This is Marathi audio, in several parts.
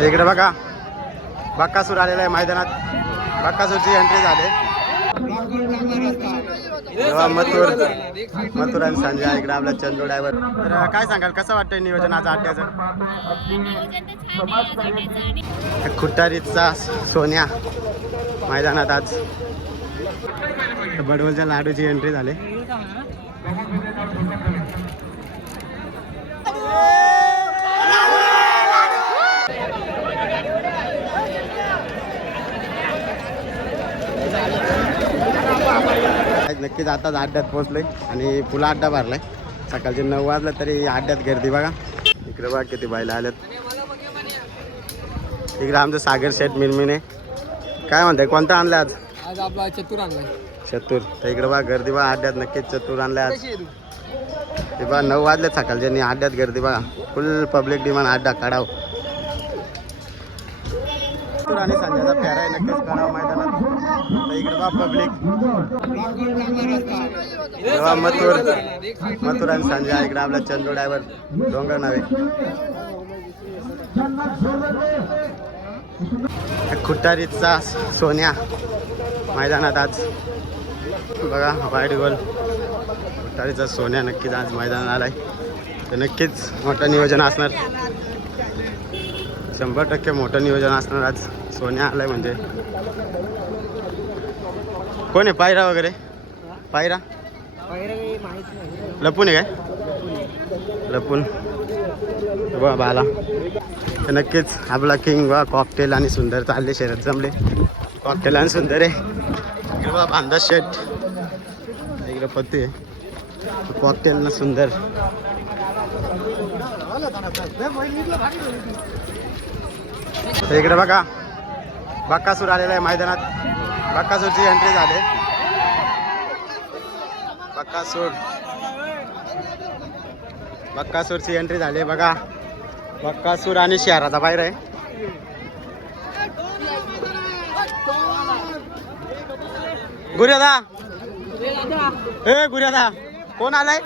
तर इकडे बघा. बक्कासूर आलेला आहे मैदानात. बक्कासूरची एंट्री झाली. तेव्हा मथुर मथुर आणि संजय इकडे आपला चंदू ड्रायव्हर तर काय सांगाल? कसं वाटतंय नियोजन आज आहे खुट्टारीचा सोन्या मैदानात आज. बडवलच्या लाडूची एंट्री झाली. नक्कीच आताच अड्ड्यात पोहोचलोय आणि पुला अड्डा भरलाय. सकाळचे नऊ वाजलं तरी अड्ड्यात गर्दी बघा. इकडे बघा किती बायला आल्यात. इकडे आमचं सागर शेठ मिनमिने काय म्हणताय कोणता आणलं आज? आज आपला चतुर आणलाय. चतुर. तर इकडे बघा गर्दी बघा अड्ड्यात नक्कीच चतुर आणलाय आज. ते? बघा नऊ वाजले सकाळच्या अड्ड्यात गर्दी बघा. फुल पब्लिक डिमांड अड्डा काढाव. चतुर आणि संजयचा फेरा आहे नक्कीच काढावं मैदानात. पब्लिक तेव्हा मथुर मथुर आणि संजय इकडे आपला चंदू ड्रायव्हर डोंगर नावे. खुट्टारीचा सोन्या मैदानात आज. बघा वाईट गोल. खुट्टारीचा सोन्या नक्कीच आज मैदानात आलाय. तर नक्कीच मोठं नियोजन असणार. शंभर टक्के मोठं नियोजन असणार आज. सोन्या आलाय म्हणजे. कोण आहे? पायरा वगैरे? पायरा? लपून आहे काय? लपून. वा बाला नक्कीच आपला किंग बा कॉकटेल आणि सुंदर चालले शहरात जमले. कॉकटेल आणि सुंदर आहे. इकडे बा बांधा शेट. इकडे पत्ती आहे. कॉकटेल ना सुंदर. तर इकडे बघा बक्कासूर आलेला आहे मैदानात. बक्कासूरची एंट्री झाली. बक्कासूर बक्कासूरची एंट्री झाली बघा. बक्कासूर आणि शहराचा बाहेर आहे. गुर्यादा ए गुर्यादा कोण आलाय?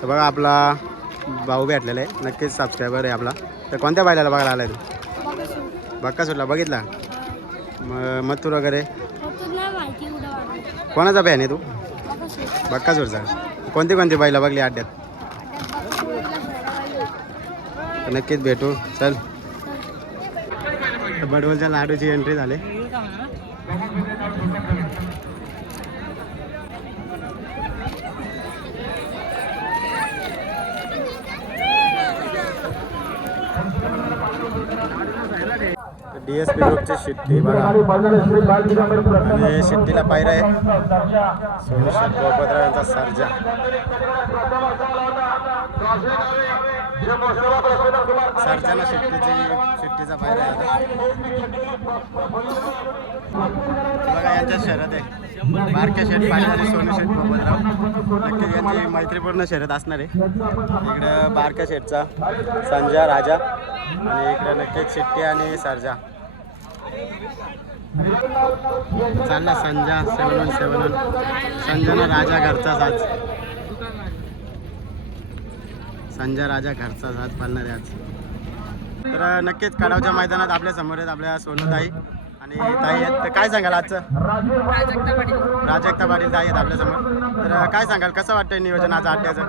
तर बघा आपला भाऊ भेटलेला आहे. नक्कीच सबस्क्रायबर आहे आपला. तर कोणत्या बायलाला बघायला आलाय तू? बक्कासूरला बघितला? म मथुर वगैरे? कोणाचा बॅन आहे तू? बक्कासूरचा कोणती कोणती बाईला बघली अड्ड्यात? नक्कीच भेटू. चल. बडवलच्या लाडूची एंट्री झाली. डी एस पी ग्रुपची शिट्टी बघा. आणि शिट्टीला पायरा आहे. सोमेश्वर शेट गोपतराव यांचा सर्जा. सर्जाला शिट्टीची शिट्टीचा पायरा आहे बघा यांच्या शहरात आहे. बारक्या शेट पाहिजे आणि सोनू गोपतराव नक्कीच यांची मैत्रीपूर्ण शर्यत असणार आहे. इकडं बारक्या शेटचा संजय राजा. आणि इकडं नक्कीच शिट्टी आणि सर्जा. चालला संजा seven one seven one Sanjana Raja घरचाच आज संजय राजा घरचाच आज पालणार आज तर नक्कीच कडावच्या मैदानात आपल्यासमोर आहेत आपल्या सोनताई. आणि ताई आहेत. तर काय सांगाल आजचं? प्राजक्ता पाटील ताई आहेत आपल्यासमोर. तर काय सांगाल? कसं वाटतंय नियोजन आज अड्ड्याचं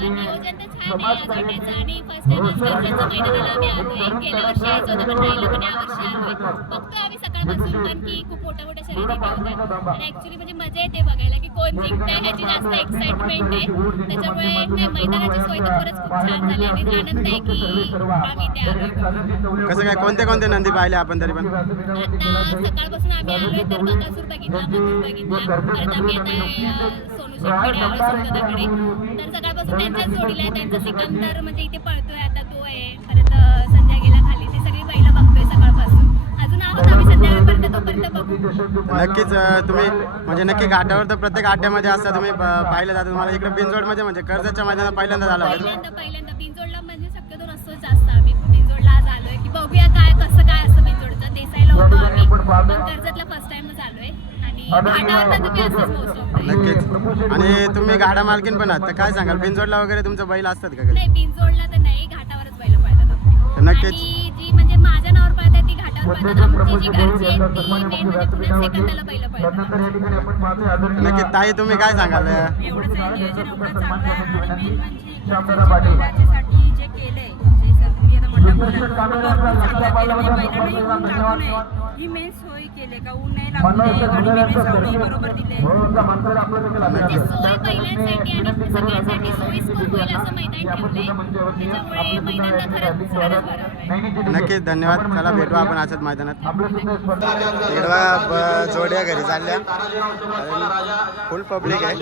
नियोजन तर छान आहे आज अड्ड्याचं आणि फर्स्ट टाइम मैदानाला आम्ही आलोय गेल्या वर्षी यायचं होतं पण राहिलं पण यावर्षी आलोय बघतोय आम्ही सकाळपासून पण की खूप मोठ्या मोठ्या शर्यती ठेवतात आणि ऍक्च्युली म्हणजे मजा येते बघायला की कोण जिंकतंय ह्याची जास्त एक्साइटमेंट आहे त्याच्यामुळे नाही मैदानाची सोय तर खरंच खूप छान झाली आणि आनंद आहे की आम्ही कसं काय? कोणते कोणते नंदी पाहिले आपण तरी पण? सकाळपासून आम्ही आलोय तर बकासूर बघितला मथुर बघितला परत आम्ही आता सोनू शेटकडे आलो तर सकाळपासून त्यांच्याच जोडीला आहे त्यांचा सिकंदर म्हणजे इथे पळतोय आता तो आहे. परत संध्या गेला खाली. ती सगळी बैला बघतोय सकाळपासून. अजून आहोत आम्ही संध्याकाळपर्यंत तोपर्यंत बघू. नक्कीच तुम्ही म्हणजे नक्की घाटावर तर प्रत्येक अड्ड्यामध्ये असता. तुम्ही पाहिलं जातं. तुम्हाला इकडे बिनजोडमध्ये म्हणजे कर्जाच्या मैदानात पहिल्यांदा झालं पहिल्यांदा कर्जतला फर्स्ट टाइमच आलोय नक्कीच. आणि तुम्ही गाडा मालकीन पण आहात तर काय सांगाल? बिनजोडला वगैरे तुमचं बैल असतात का नाही बिनजोडला तर नाही घाटावरच बैल पळतात नक्कीच. जी म्हणजे माझ्या नावावर पळतात ती घाटावर पळतात. आमची जी घरची आहेत ती मेन म्हणजे पुन्हा सेकंदाला बैल पळतात. नक्कीच. ताई तुम्ही काय सांगाल? एवढंच आहे नियोजन एवढं चांगलं आहे. आणि मेन म्हणजे घरच्यासाठी जे केलंय ही मेन सोय केले का ऊन नाही लागू बरोबर दिले सोय पहिल्यांसाठी आणि सगळ्यांसाठी सोयीस्कर होईल असं मैदान त्याच्यामुळे खरंच खरंच नक्कीच धन्यवाद. चला भेटू आपण असंच मैदानात. भेटवा जोड्या घरी चालल्या. फुल पब्लिक आहे.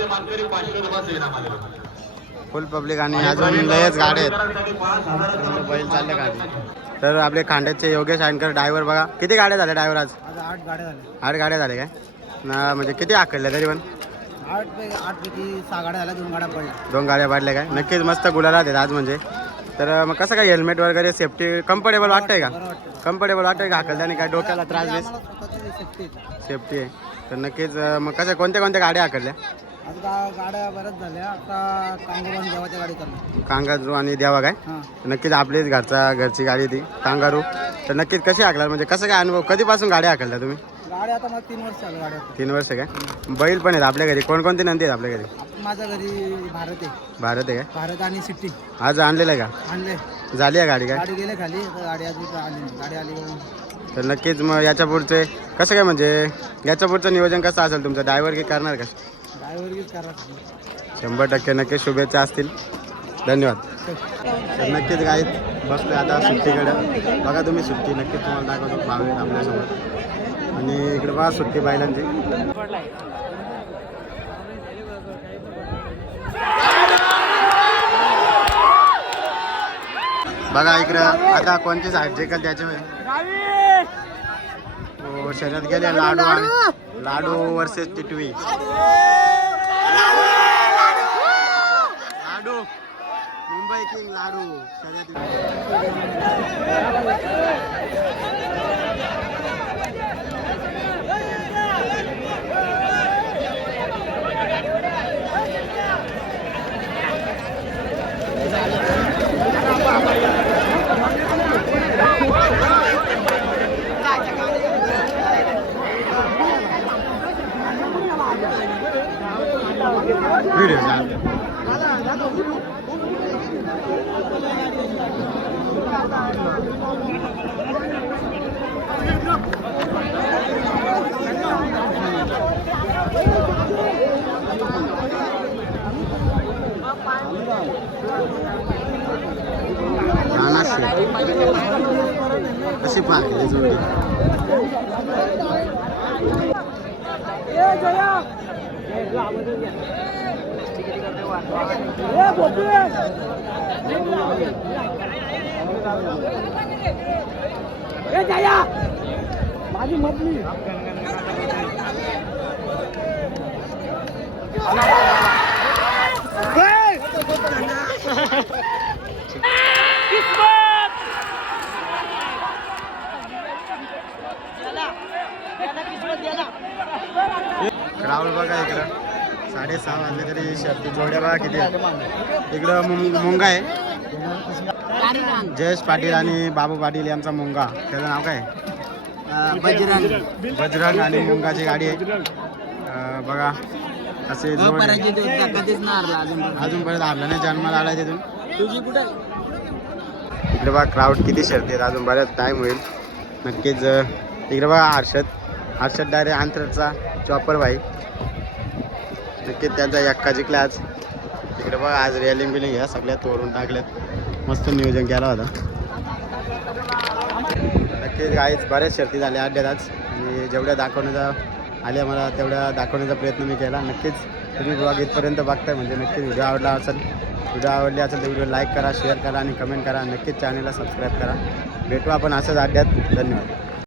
फुल पब्लिक आणि अजून लयच गाड्या आहेत. बैल चालले गाडी. तर आपले खांड्याचे योगेश आणकर ड्रायव्हर बघा. किती गाड्या झाल्या ड्रायव्हर आज? आज आठ गाड्या झाल्या. आठ गाड्या झाल्या काय? ना म्हणजे किती आकडल्या तरी पण? आठ पैकी सहा गाड्या झाल्या दोन गाड्या पडल्या. दोन गाड्या पाडल्या काय? नक्कीच मस्त गुलाला आहेत आज म्हणजे. तर मग कसं काय हेल्मेट वगैरे सेफ्टी कम्फर्टेबल वाटतंय का? कम्फर्टेबल वाटतंय. का हाकलल्याने काय डोक्याला त्रास स्वतःची सेफ्टी आहे. तर नक्कीच मग कसं कोणत्या कोणत्या गाड्या आकडल्या आज गा गाड्या बऱ्याच झाल्या. आता कांगोबान देवाच्या गाडी चालू कांगारू आणि द्यावा काय? हां. नक्कीच आपलीच घरचा घरची गाडी ती. कांगारू. तर नक्कीच कशी हाकला म्हणजे कसं काय अनुभव? कधीपासून गाड्या हाकलल्या तुम्ही? गाड्या आता मला तीन वर्ष झालं गाड्या तीन वर्ष काय? बैल पण आहेत आपल्या घरी. कोणकोणते नंदी आहेत आपल्या घरी? माझ्या घरी भारत आहे. भारत आहे काय? भारत आणि सिट्टी आज आणलेलं आहे का? आणले. झाली आहे गाडी काय? गाडी गेले खाली तर गाडी आली नाही. गाडी आली तर नक्कीच मग याच्या पुढचे कसं काय म्हणजे याच्या पुढचं नियोजन कसं असेल तुमचं? ड्रायव्हर की करणार का शंभर टक्के नक्कीच शुभेच्छा असतील. धन्यवाद. तर नक्कीच गाईत बसले आता सुट्टीकडे. बघा तुम्ही सुट्टी नक्कीच तुम्हाला दाखवतो. भावे आपल्यासोबत आणि इकडे बघा सुट्टी बायलांची. बघा इकडं आता कोणती साईड जिंकल त्याच्यामुळे हो शर्यत गेले लाडू आणि लाडू वर्सेस टिटवी लाडू मुंबई किंग कशी पाहिली जोडी. क्राऊड बघा इकडं. साडेसहा वाजले तरी शर्ती जोड्या बघा किती इकडं मुंगा आहे. जयेश पाटील आणि बाबू पाटील यांचा मुंगा. त्याचं नाव काय? बजरंग. बजरंग आणि मुंगाची गाडी आहे. अं, बघा असे जोड. आहे. अजूनपर्यंत आपल्याला नाही. जन्माला आलाय तिथून. इकडे बघा क्राऊड किती शर्ती आहेत. अजून बऱ्याच टाईम होईल. नक्कीच अं, इकडे बघा हर्षद. हर्षद डायरेक्ट आंतरचा चॉपर भाई. नक्कीच त्यांचा यक्का जिंकला आज. इकडे बघा आज रेलिंग बिलिंग ह्या सगळ्या तोडून टाकल्यात. मस्त नियोजन केला होता. नक्कीच गाईच बऱ्याच शर्ती झाल्या अड्ड्यात आज. आणि जेवढ्या दाखवण्याचा आल्या मला तेवढ्या दाखवण्याचा प्रयत्न मी केला. नक्कीच तुम्ही ब्लॉग इथपर्यंत बघताय म्हणजे नक्कीच व्हिडिओ आवडला असेल. व्हिडिओ आवडली असेल तर व्हिडिओ लाईक करा शेअर करा आणि कमेंट करा. नक्कीच चॅनलला सबस्क्राईब करा. भेटू आपण असंच अड्ड्यात. धन्यवाद.